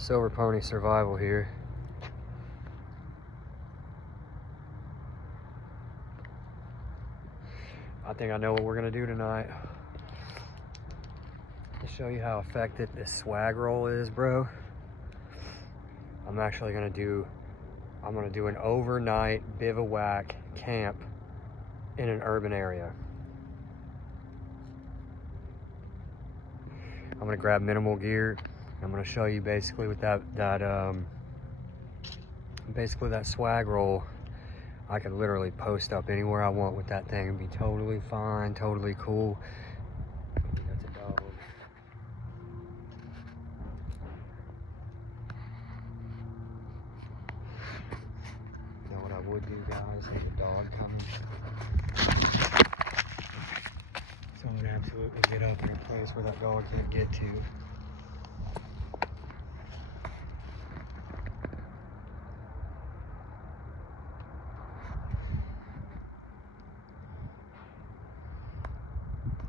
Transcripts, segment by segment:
Silver Pony Survival here. I think I know what we're gonna do tonight. To show you how effective this swag roll is, bro. I'm actually gonna do an overnight bivouac camp in an urban area. I'm gonna grab minimal gear. I'm gonna show you basically with that swag roll, I could literally post up anywhere I want with that thing and be totally fine, totally cool. That's a dog. You know what I would do, guys? There's a dog coming. So I'm gonna absolutely get up in a place where that dog can't get to.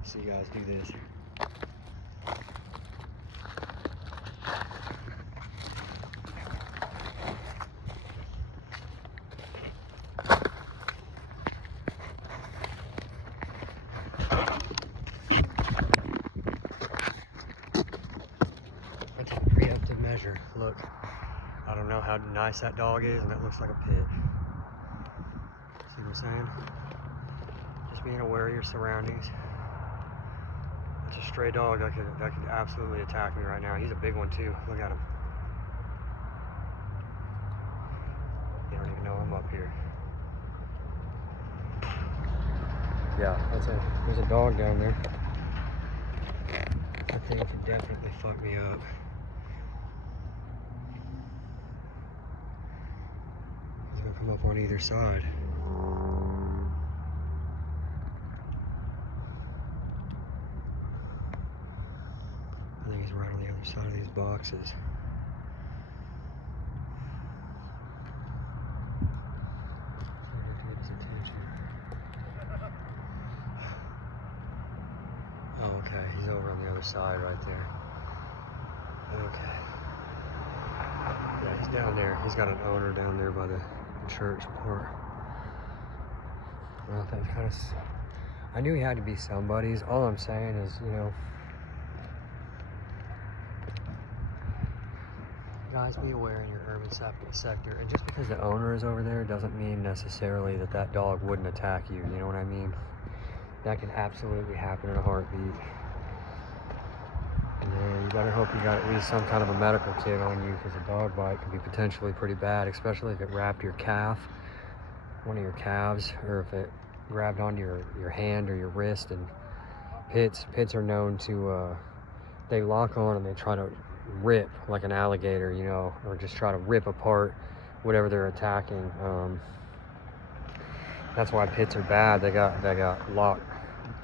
See you guys do this. That's a preemptive measure. Look, I don't know how nice that dog is, and that looks like a pit. See what I'm saying? Just being aware of your surroundings. It's a stray dog that could absolutely attack me right now. He's a big one too. Look at him. You don't even know I'm up here. Yeah, there's a dog down there. That thing can definitely fuck me up. He's gonna come up on either side. I think he's right on the other side of these boxes. Oh, okay, he's over on the other side right there. Okay. Yeah, he's down there. He's got an owner down there by the church part. Well, that's kind of... I knew he had to be somebody's. All I'm saying is, you know, guys, be aware in your urban sector. And just because the owner is over there doesn't mean necessarily that that dog wouldn't attack you. You know what I mean? That can absolutely happen in a heartbeat. And you better hope you got at least some kind of a medical kit on you, because a dog bite can be potentially pretty bad, especially if it wrapped your calf, one of your calves, or if it grabbed onto your hand or your wrist. And pits are known to, they lock on and they try to rip like an alligator, you know, or just try to rip apart whatever they're attacking. That's why pits are bad. They got locked,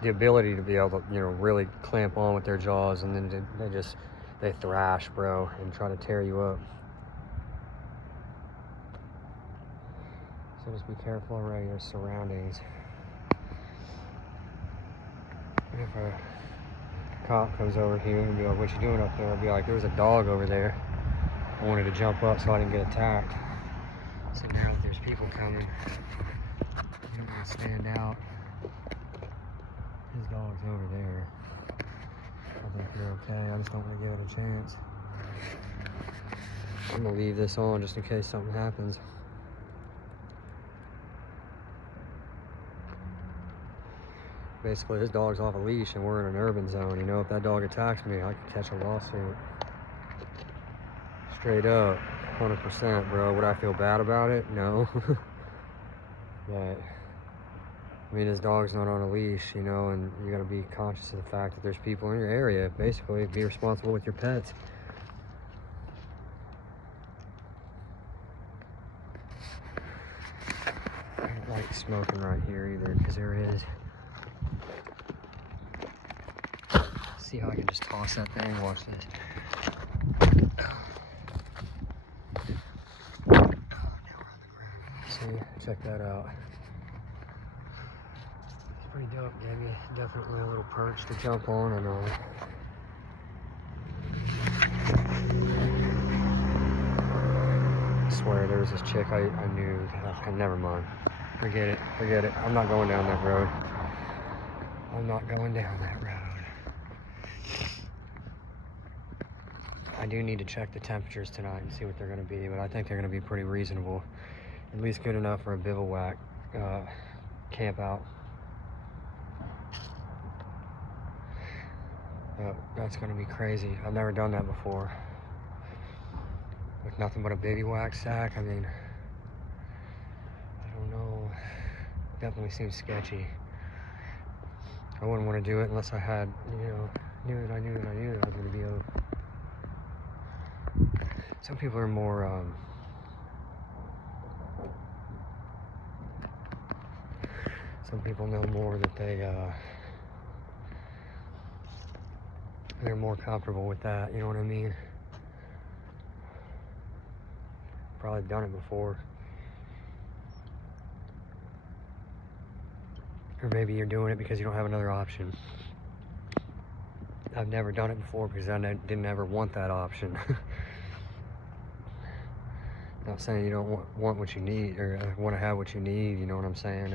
the ability to be able to, you know, really clamp on with their jaws, and then they thrash, bro, and try to tear you up. So just be careful around your surroundings. And if a cop comes over here and be like, "What you doing up there?" I'll be like, "There was a dog over there. I wanted to jump up so I didn't get attacked." So now that there's people coming, you don't want to stand out. His dog's over there. I think you're okay. I just don't want to give it a chance. I'm gonna leave this on just in case something happens. Basically, this dog's off a leash and we're in an urban zone. You know, if that dog attacks me, I could catch a lawsuit. Straight up, 100%, bro. Would I feel bad about it? No. But I mean, this dog's not on a leash, you know, and you gotta be conscious of the fact that there's people in your area. Basically, be responsible with your pets. I don't like smoking right here either, because there is. See how I can just toss that thing? Watch this. See, check that out. It's pretty dope. Gave me definitely a little perch to jump on, I know. swear there was this chick I knew. Never mind. Forget it. I'm not going down that road. I do need to check the temperatures tonight and see what they're going to be, but I think they're going to be pretty reasonable. At least good enough for a bivouac camp out. That's going to be crazy. I've never done that before. With nothing but a bivouac sack, I mean, I don't know. Definitely seems sketchy. I wouldn't want to do it unless I had, knew that I was going to be able. Some people are more, some people know more that they're more comfortable with that, you know what I mean? Probably done it before. Or maybe you're doing it because you don't have another option. I've never done it before because I didn't ever want that option. Not saying you don't want what you need or want to have what you need, you know what I'm saying?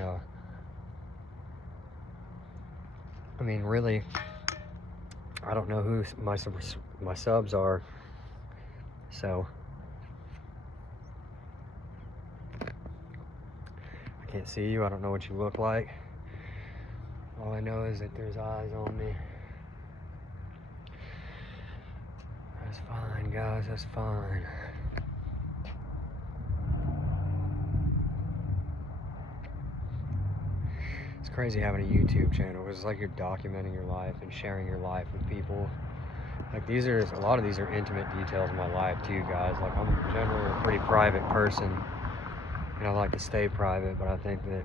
I mean, really, I don't know who my subs are, so I can't see you. I don't know what you look like. All I know is that there's eyes on me. That's fine, guys. That's fine. It's crazy having a YouTube channel because it's like you're documenting your life and sharing your life with people. Like a lot of these are intimate details of my life too, guys. Like I'm generally a pretty private person and I like to stay private, but I think that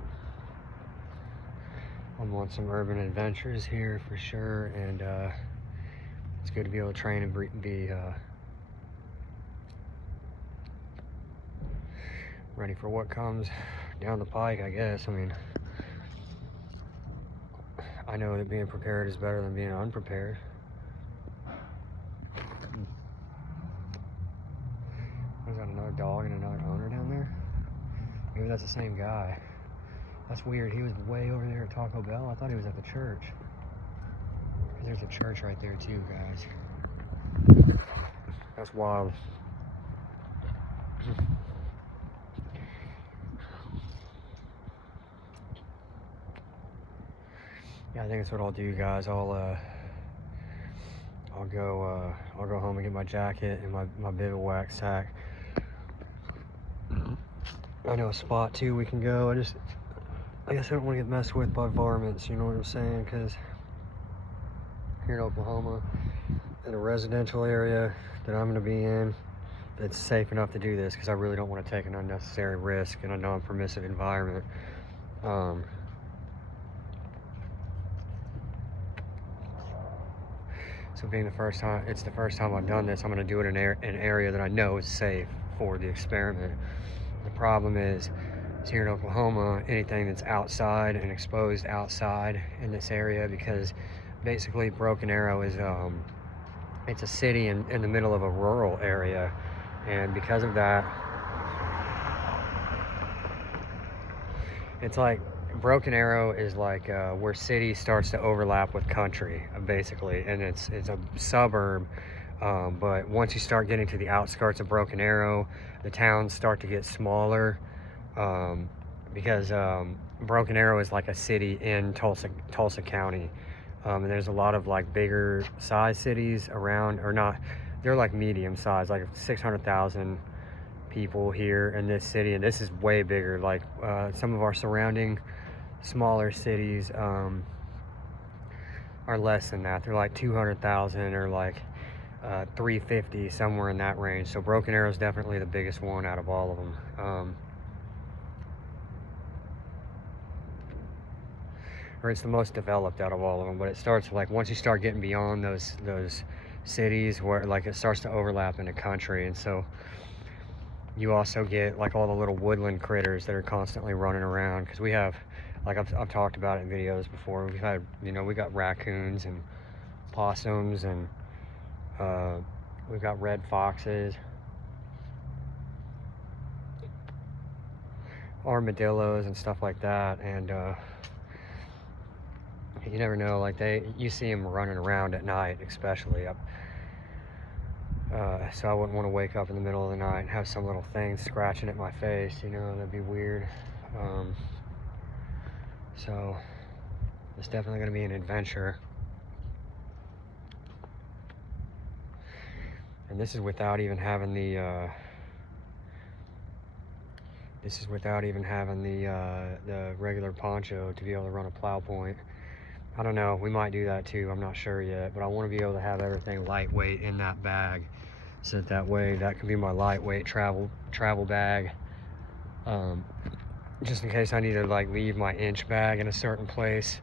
I'm on some urban adventures here for sure, and it's good to be able to train and be ready for what comes down the pike, I guess. I mean, I know that being prepared is better than being unprepared. Was that another dog and another owner down there? Maybe that's the same guy. That's weird. He was way over there at Taco Bell. I thought he was at the church. There's a church right there too, guys. That's wild. Yeah, I think that's what I'll do, guys. I'll go home and get my jacket and my bivouac sack. I know a spot too we can go. I guess I don't want to get messed with by varmints, you know what I'm saying? Because here in Oklahoma, in a residential area that I'm going to be in, it's safe enough to do this because I really don't want to take an unnecessary risk in a non-permissive environment. So being it's the first time I've done this, I'm going to do it in an area that I know is safe for the experiment. The problem is here in Oklahoma, anything that's outside and exposed outside in this area, because basically Broken Arrow is it's a city in the middle of a rural area, and because of that, it's like Broken Arrow is like where city starts to overlap with country, basically, and it's a suburb. But once you start getting to the outskirts of Broken Arrow, the towns start to get smaller, because Broken Arrow is like a city in Tulsa County, and there's a lot of like bigger size cities around, or not, they're like medium size, like 600,000 people here in this city, and this is way bigger. Like some of our surrounding smaller cities are less than that. They're like 200,000 or like 350, somewhere in that range. So Broken Arrow is definitely the biggest one out of all of them. Or it's the most developed out of all of them, but it starts like once you start getting beyond those cities where like it starts to overlap into country, and so you also get like all the little woodland critters that are constantly running around, because we have, like I've talked about it in videos before, we've had, we got raccoons and possums, and we've got red foxes. armadillos and stuff like that. And you never know, like you see them running around at night, especially up. So I wouldn't want to wake up in the middle of the night and have some little thing scratching at my face, you know, that'd be weird. So it's definitely going to be an adventure. And this is without even having the the regular poncho to be able to run a plow point. I don't know, we might do that too, I'm not sure yet, but I want to be able to have everything lightweight in that bag, so that way that can be my lightweight travel bag, just in case I need to like leave my inch bag in a certain place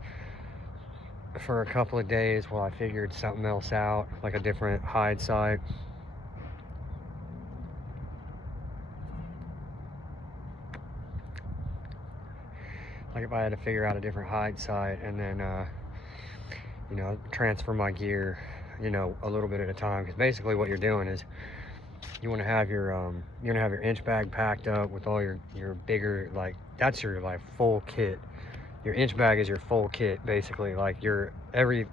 for a couple of days while I figured something else out, like a different hide site. Like if I had to figure out a different hide site and then you know, transfer my gear, you know, a little bit at a time, because basically what you're doing is you want to have your inch bag packed up with all your bigger, like that's your like full kit. Your inch bag is your full kit, basically. Like your every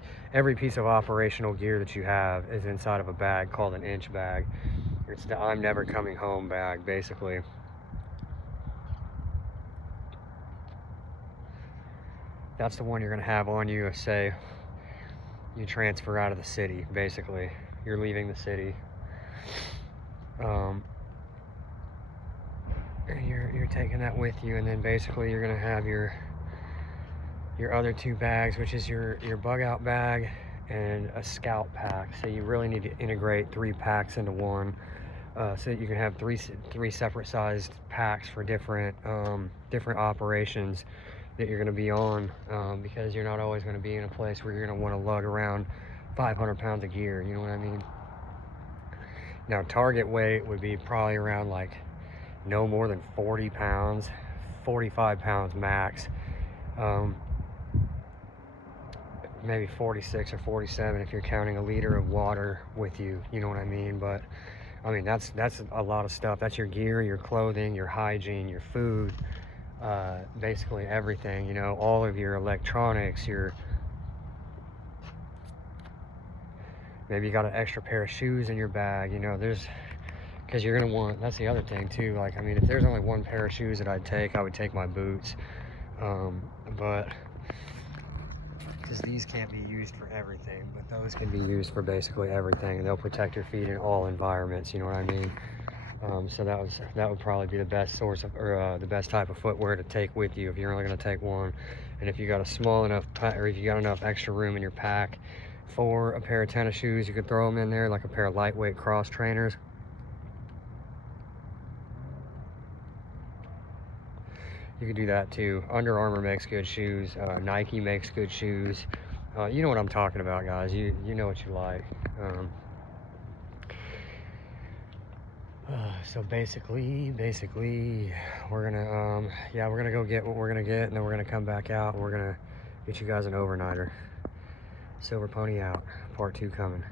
piece of operational gear that you have is inside of a bag called an inch bag. It's the I'm never coming home bag, basically. That's the one you're gonna have on you if, say, you transfer out of the city, basically. You're leaving the city. And you're taking that with you, and then basically you're gonna have your other two bags, which is your bug out bag and a scout pack. So you really need to integrate 3 packs into one, so that you can have three separate sized packs for different operations that you're going to be on, because you're not always going to be in a place where you're going to want to lug around 500 pounds of gear, you know what I mean? Now target weight would be probably around like no more than 40 pounds, 45 pounds max, maybe 46 or 47 if you're counting a liter of water with you, you know what I mean? But I mean, that's a lot of stuff. That's your gear, your clothing, your hygiene, your food, basically everything, you know, all of your electronics, maybe you got an extra pair of shoes in your bag, you know, because you're gonna want, that's the other thing too, like, I mean, if there's only one pair of shoes that I'd take, I would take my boots, but because these can't be used for everything, but those can be used for basically everything, and they'll protect your feet in all environments, you know what I mean? So that would probably be the best source of, or the best type of footwear to take with you if you're only going to take one. And if you got a small enough, or if you got enough extra room in your pack for a pair of tennis shoes, you could throw them in there, like a pair of lightweight cross trainers. You could do that too. Under Armour makes good shoes. Nike makes good shoes. You know what I'm talking about, guys. You know what you like. So basically we're gonna go get what we're gonna get, and then we're gonna come back out and we're gonna get you guys an overnighter. Silver Pony out. Part 2 coming.